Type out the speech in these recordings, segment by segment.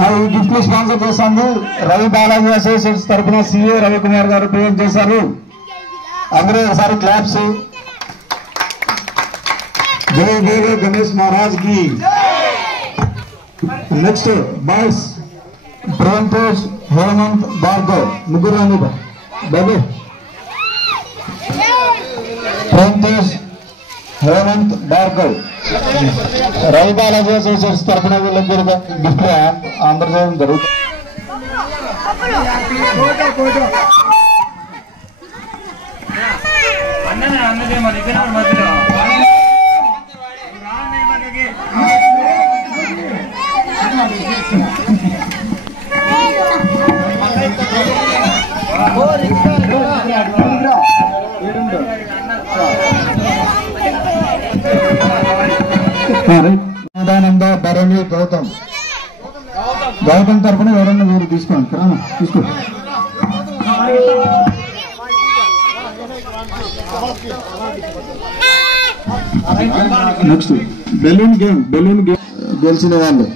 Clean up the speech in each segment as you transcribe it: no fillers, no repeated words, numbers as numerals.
ఈ gift sponsor చేస్తుంది Ravi Balaji associates తరఫున సిఏ రవికుమార్ గారు ప్రజెంట్ చేశారు. అందరూ ఒకసారి క్లాప్స్. జయ దేవ గణేష్ మహారాజ్ కి. నెక్స్ట్ బాయ్స్ ప్రేంతోష్ హేమంత్ భార్గవ్ ముగ్గురు రండి బాబు. ప్రేంతోష్ హేమంత్ భార్గవ్ రవి బాలాజీ అసోసియేట్స్ తరఫున వీళ్ళకి గిఫ్ట్ అందజేయడం జరుగుతుంది. సదానంద భరణి గౌతమ్ తరఫున ఎవరన్నా మీరు తీసుకోండి. తీసుకో. నెక్స్ట్ బెలూన్ గేమ్ గెలిచిన వాళ్ళు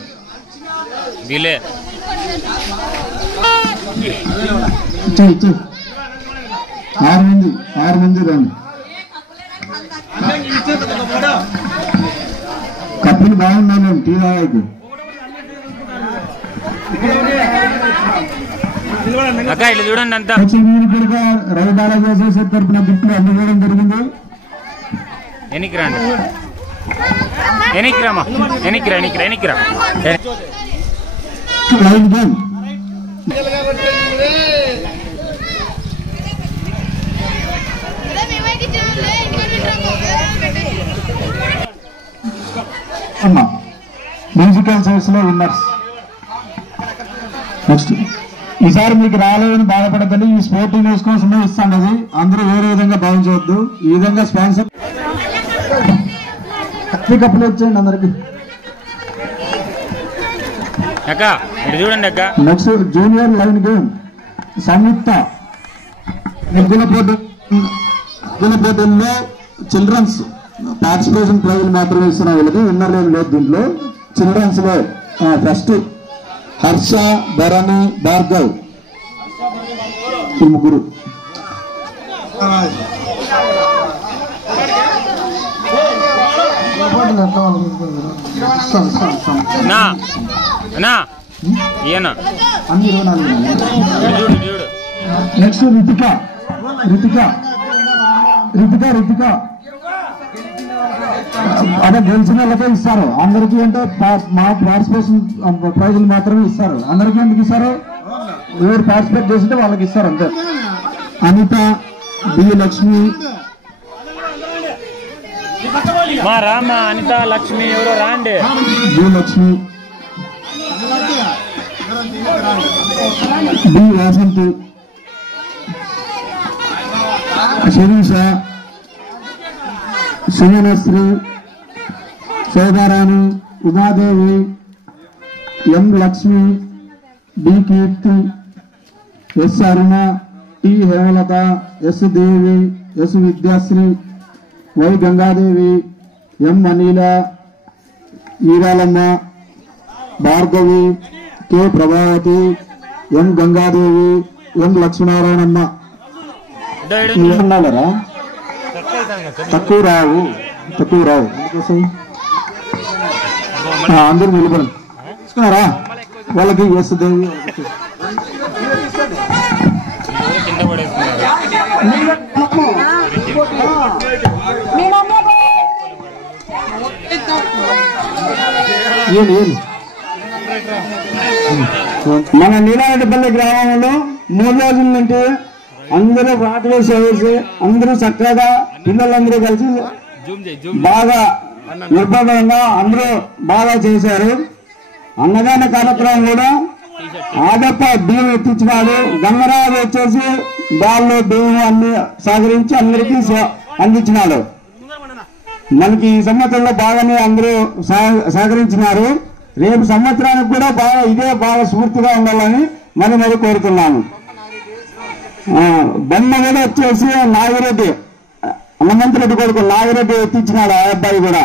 ఆరు మంది రండి. కప్పులు బాగున్నాను టీ తాగాకు. చూడండి అంతా రవి బాలాజీ అసోసియేట్ తరఫున గిఫ్ట్లు అందజేయడం జరిగింది. లైన్ గేమ్ మ్యూజికల్ చైర్స్ లో విన్నర్స్. నెక్స్ట్ ఈసారి మీకు రాలేదని బాధపడద్దని ఈ స్పోర్టింగ్ న్యూస్ కోసం ఇస్తాను. అది అందరూ వేరే విధంగా భావించవద్దు. ఈ విధంగా స్పాన్సర్ కప్పులు వచ్చేయండి అందరికి. చూడండి. నెక్స్ట్ జూనియర్ లైన్ గేమ్ సంయుక్త ముగ్గుల పోటీల్లో చిల్డ్రన్స్ పార్టిసిపేషన్ ప్రైజులు మాత్రమే ఇస్తున్న వీళ్ళకి విన్నర్ ఏం లేదు. దీంట్లో చిల్డ్రన్స్ లో ఫస్ట్ హర్ష భరణి భార్గవ్ ఈ ముగ్గురు. నెక్స్ట్ రితిక అదే గెలిచిన వాళ్ళకే ఇస్తారు. అందరికీ అంటే మా పార్టిసిపేషన్ ప్రైజులు మాత్రమే ఇస్తారు. అందరికీ ఎందుకు ఇస్తారు? ఎవరు పార్టిసిపేట్ చేసింటే వాళ్ళకి ఇస్తారు అంతే. అనిత, బి లక్ష్మి, అనిత లక్ష్మి ఎవరో రాండి. B Lakshmi, B Vasanthi, Sirisha, Sumanasri, Sobharani, Umadevi, M Lakshmi, D Keerthi, S Aruna, T Hemalatha, S Devi, S Vidyasri, Y Gangadevi, M Anila, Eeralamma, Bhargavi, K Prabhavathi, M Gangadevi, M Lakshminarayanamma. ఉన్నారా? తక్కువ రావు అందుకోసం అందరూ నిలబడి తీసుకున్నారా? వాళ్ళకి ఎస్ దేవి మన నీలారెడ్డిపల్లి గ్రామంలో 3 రోజుల నుండి అందరూ వాటర్ సేవేసి అందరూ చక్కగా పిల్లలందరూ కలిసి బాగా నిర్బంధంగా అందరూ బాగా చేశారు. అన్నదాన కార్యక్రమం కూడా ఆదప్ప బియ్యం ఎత్తించినాడు. గంగరాజు వచ్చేసి బాల్లో బియ్యం అన్ని సహకరించి అందరికీ అందించినాడు. మనకి ఈ సంవత్సరంలో బాగానే అందరూ సహకరించినారు. రేపు సంవత్సరానికి కూడా ఇదే బాగా స్ఫూర్తిగా ఉండాలని మరి కోరుతున్నాను. బొమ్మ కూడా వచ్చేసి నాగిరెడ్డి, హనుమంతరెడ్డి కొడుకు నాగిరెడ్డి ఎత్తించినాడు. ఆ అబ్బాయి కూడా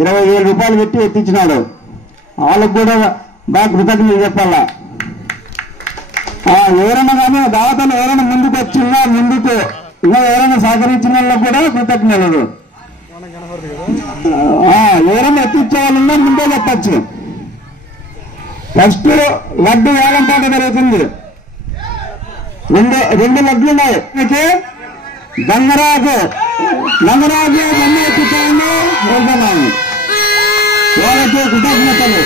20,000 రూపాయలు పెట్టి ఎత్తించినాడు. వాళ్ళకు కూడా బాగా కృతజ్ఞతలు చెప్పాలా. ఎవరైనా కానీ దావతలు ఎవరైనా ముందుకు వచ్చిందా, ముందుకు ఇంకా ఎవరైనా సహకరించిన వాళ్ళు కూడా కృతజ్ఞతలు. ఎవరైనా ఎత్తిచ్చే వాళ్ళున్నా ముందే చెప్పచ్చు. ఫస్ట్ లడ్డు వేలంపాట జరుగుతుంది. రెండు లడ్లు ఉన్నాయి. గంగరాజు గమ్మ ఎత్తిచ్చాయని వెళ్తున్నాను. వాళ్ళకి కృతజ్ఞతలు.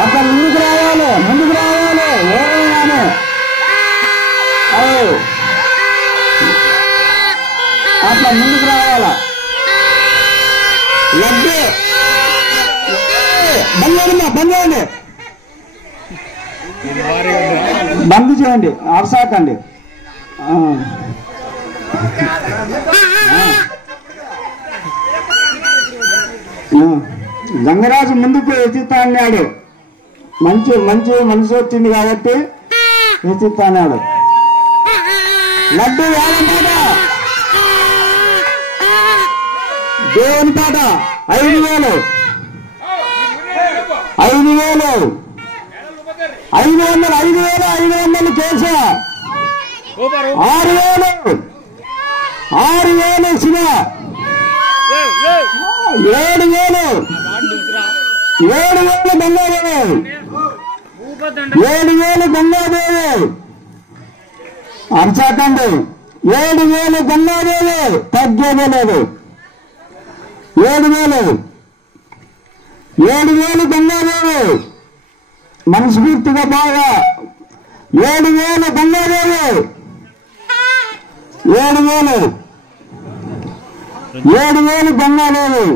అక్కడ ముందుకు రావాలి ఎవరైనా అట్లా ముందుకు రావాలా. లడ్డు బంద్ చేయండి, అరసాకండి. గంగరాజు ముందుకు ఎత్తిస్తా అన్నాడు. మంచి మనసు వచ్చింది కాబట్టి ఎత్తిస్తా అన్నాడు. లడ్డు వేలంపాట, దేవుని పాట 5,000 కేసు 6,000 శివ 7,000 గంగాదేవి 7,000 గంగాదేవి అర్చాకండి. 7,000 గంగాదేవి తగ్గేదే లేదు. 7,000 గంగాదేవి మనస్ఫూర్తిగా బాగా 7,000 గంగాదేవి 7,000 గంగాదేవి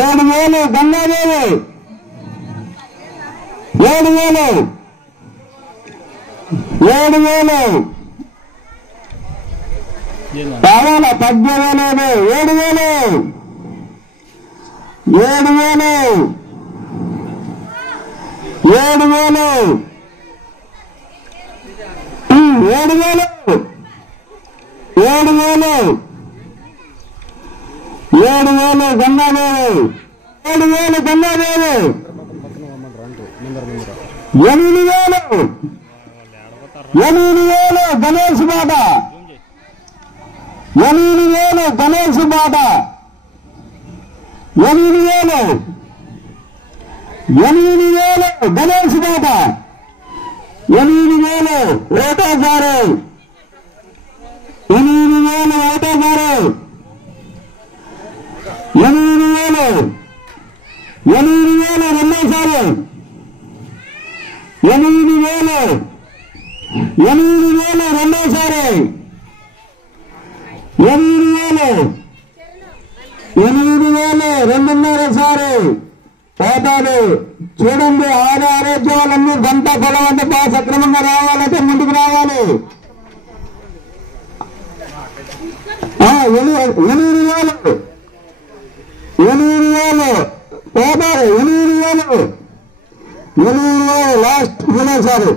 7,000 గంగాదేవి 7,000 కావాలా. 18,000 7,000 గంగాదేవి 7,000 గంగాదేవి 8,000 గణేష్ బాట 8,000 గణేష్ బాట 8,000 గణేష్ బాట 8,000 ఓటోసారు 8,000 ఓటోసారు 8,000 రెండోసారి 8,000 రెండోసారి 8,000 రెండున్నరసారి పోతాడు. చూడండి, ఆరోగ్యాలన్నీ గంట పొలవంటే బాగా సక్రమంగా రావాలంటే ముందుకు రావాలి. 8,000 పోతారు. 8,000 లాస్ట్ మూడోసారి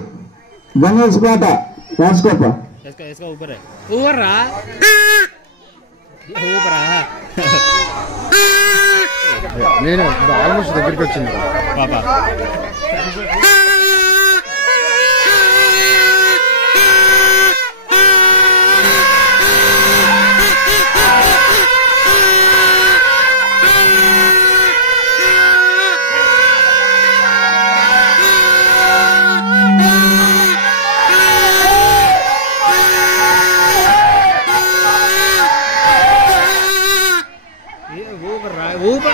గణేష్ కోట రాసుకోప. నేను ఆల్మోస్ట్ దగ్గరికి వచ్చింది పాప. ऊपर